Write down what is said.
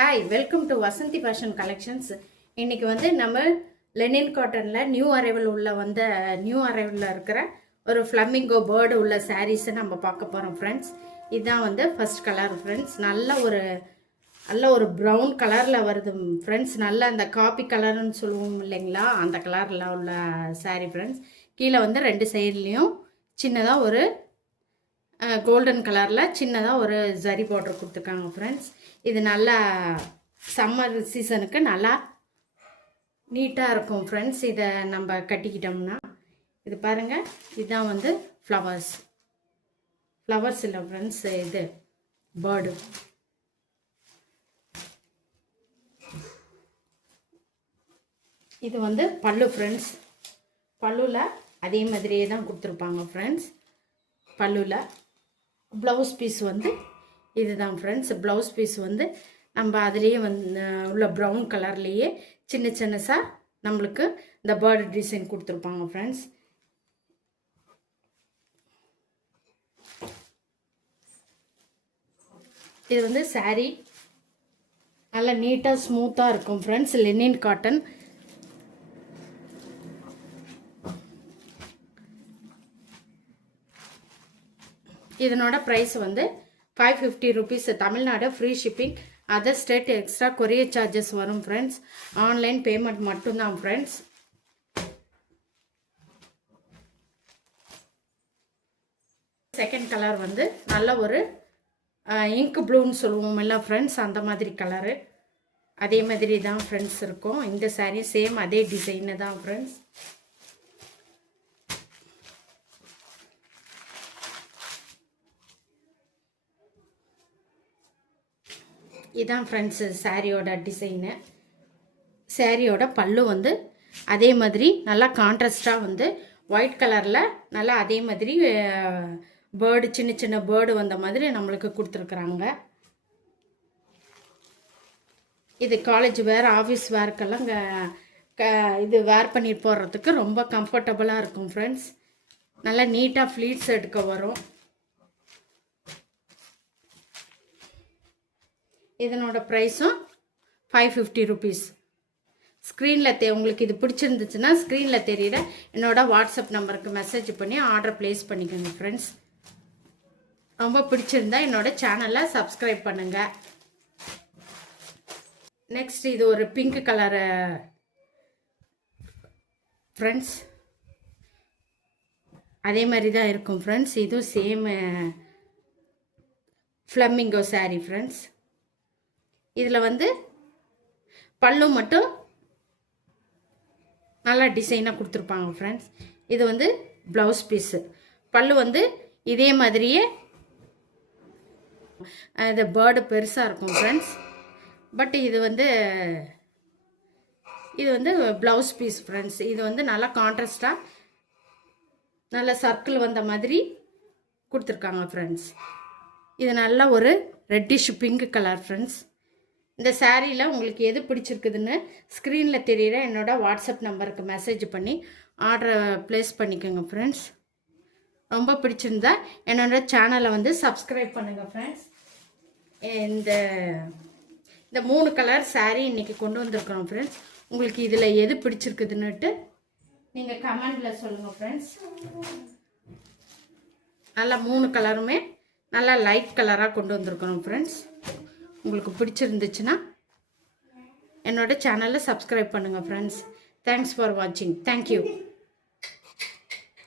Hi, welcome to Vasanthi fashion collections. இன்றைக்கி வந்து நம்ம லெனின் காட்டனில் நியூ அரைவலில் இருக்கிற ஒரு ஃப்ளமிங்கோ பேர்டு உள்ள சாரீஸை நம்ம பார்க்க போகிறோம் ஃப்ரெண்ட்ஸ். இதுதான் வந்து ஃபர்ஸ்ட் கலர் ஃப்ரெண்ட்ஸ். நல்ல ஒரு ப்ரௌன் கலரில் வருது ஃப்ரெண்ட்ஸ். நல்ல அந்த காப்பி கலர்னு சொல்லுவோம் இல்லைங்களா, அந்த கலரில் உள்ள சாரீ ஃப்ரெண்ட்ஸ். கீழே வந்து ரெண்டு சைட்லேயும் சின்னதாக ஒரு கோல்டன் கலரில் சின்னதாக ஒரு ஜரி பார்டர் கொடுத்துருக்காங்க ஃப்ரெண்ட்ஸ். இது நல்லா சம்மர் சீசனுக்கு நல்லா நீட்டாக இருக்கும் ஃப்ரெண்ட்ஸ். இதை நம்ம கட்டிக்கிட்டோம்னா இது பாருங்கள், இதுதான் வந்து ஃப்ளவர்ஸ் இல்லை ஃப்ரெண்ட்ஸ், இது பேர்டு. இது வந்து பல்லு ஃப்ரெண்ட்ஸ். பல்லுவில் அதே மாதிரியே தான் கொடுத்துருப்பாங்க ஃப்ரெண்ட்ஸ். பல்லுவில் ப்ளவுஸ் பீஸ் வந்து இதுதான் ஃப்ரெண்ட்ஸ். ப்ளவுஸ் பீஸ் வந்து நம்ம அதுலேயே வந்து உள்ள ப்ரௌன் கலர்லேயே சின்னசாக நம்மளுக்கு இந்த பேர்டு டிசைன் கொடுத்துருப்பாங்க ஃப்ரெண்ட்ஸ். இது வந்து சாரீ நல்லா நீட்டாக ஸ்மூத்தாக இருக்கும் ஃப்ரெண்ட்ஸ். Lenin cotton. இதனோட ப்ரைஸ் வந்து 550 rupees. Tamil Nadu free shipping. Other state extra courier charges வரும் ஃப்ரெண்ட்ஸ். ஆன்லைன் பேமெண்ட் மட்டும்தான் ஃப்ரெண்ட்ஸ். செகண்ட் கலர் வந்து நல்ல ஒரு இங்க் ப்ளூன்னு சொல்லுவோம் இல்லை ஃப்ரெண்ட்ஸ், அந்த மாதிரி கலரு. அதே மாதிரி தான் ஃப்ரெண்ட்ஸ் இருக்கும். இந்த சாரீ சேம் அதே டிசைனு தான் ஃப்ரெண்ட்ஸ். இதான் ஃப்ரெண்ட்ஸு சாரியோட டிசைனு. சாரியோட பல்லு வந்து அதே மாதிரி நல்லா கான்ட்ராஸ்டாக வந்து ஒயிட் கலரில் நல்லா அதே மாதிரி பேர்டு சின்ன பேர்டு வந்த மாதிரி நம்மளுக்கு கொடுத்துருக்குறாங்க. இது காலேஜ் வேர், ஆஃபீஸ் வேர்க்கெல்லாம் இது வேர் பண்ணி போடுறதுக்கு ரொம்ப கம்ஃபர்டபுளாக இருக்கும் ஃப்ரெண்ட்ஸ். நல்லா நீட்டாக ஃப்ளீட்ஸ் எடுக்க வரும். இதனோட ப்ரைஸும் 550 rupees. ஸ்க்ரீனில் உங்களுக்கு இது பிடிச்சிருந்துச்சுன்னா ஸ்க்ரீனில் தெரியிற என்னோட வாட்ஸ்அப் நம்பருக்கு மெசேஜ் பண்ணி ஆர்டர் ப்ளேஸ் பண்ணிக்கோங்க ஃப்ரெண்ட்ஸ். ரொம்ப பிடிச்சிருந்தா என்னோட சேனலை சப்ஸ்கிரைப் பண்ணுங்கள். நெக்ஸ்ட் இது ஒரு பிங்க் கலரு ஃப்ரெண்ட்ஸ். அதே மாதிரி தான் இருக்கும் ஃப்ரெண்ட்ஸ். இதுவும் சேம் ஃப்ளமிங்கோ சாரீ ஃப்ரெண்ட்ஸ். இதில் வந்து பல்லு மட்டும் நல்லா டிசைனாக கொடுத்துருப்பாங்க ஃப்ரெண்ட்ஸ். இது வந்து ப்ளவுஸ் பீஸு. பல்லு வந்து இதே மாதிரியே இது பேர்டு பெருசாக இருக்கும் ஃப்ரெண்ட்ஸ். பட் இது வந்து ப்ளவுஸ் பீஸ் ஃப்ரெண்ட்ஸ். இது வந்து நல்லா கான்ட்ராஸ்டாக நல்ல சர்க்கிள் வந்த மாதிரி கொடுத்துருக்காங்க ஃப்ரெண்ட்ஸ். இது நல்ல ஒரு ரெட்டிஷ் பிங்க் கலர் ஃப்ரெண்ட்ஸ். இந்த சாரியில் உங்களுக்கு எது பிடிச்சிருக்குதுன்னு ஸ்க்ரீனில் தெரிகிற என்னோட வாட்ஸ்அப் நம்பருக்கு மெசேஜ் பண்ணி ஆர்டரை ப்ளேஸ் பண்ணிக்கோங்க ஃப்ரெண்ட்ஸ். ரொம்ப பிடிச்சிருந்தா என்னோட சேனலை வந்து சப்ஸ்கிரைப் பண்ணுங்கள் ஃப்ரெண்ட்ஸ். இந்த 3 கலர் சாரீ இன்றைக்கி கொண்டு வந்திருக்கிறோம் ஃப்ரெண்ட்ஸ். உங்களுக்கு இதில் எது பிடிச்சிருக்குதுன்னுட்டு நீங்கள் கமெண்டில் சொல்லுங்கள் ஃப்ரெண்ட்ஸ். நல்லா 3 கலருமே நல்லா லைட் கலராக கொண்டு வந்திருக்கிறோம் ஃப்ரெண்ட்ஸ். உங்களுக்கு பிடிச்சிருந்துச்சுன்னா என்னோட சேனலை சப்ஸ்கிரைப் பண்ணுங்கள் ஃப்ரெண்ட்ஸ். தேங்க்ஸ் ஃபார் வாட்சிங். தேங்க்யூ.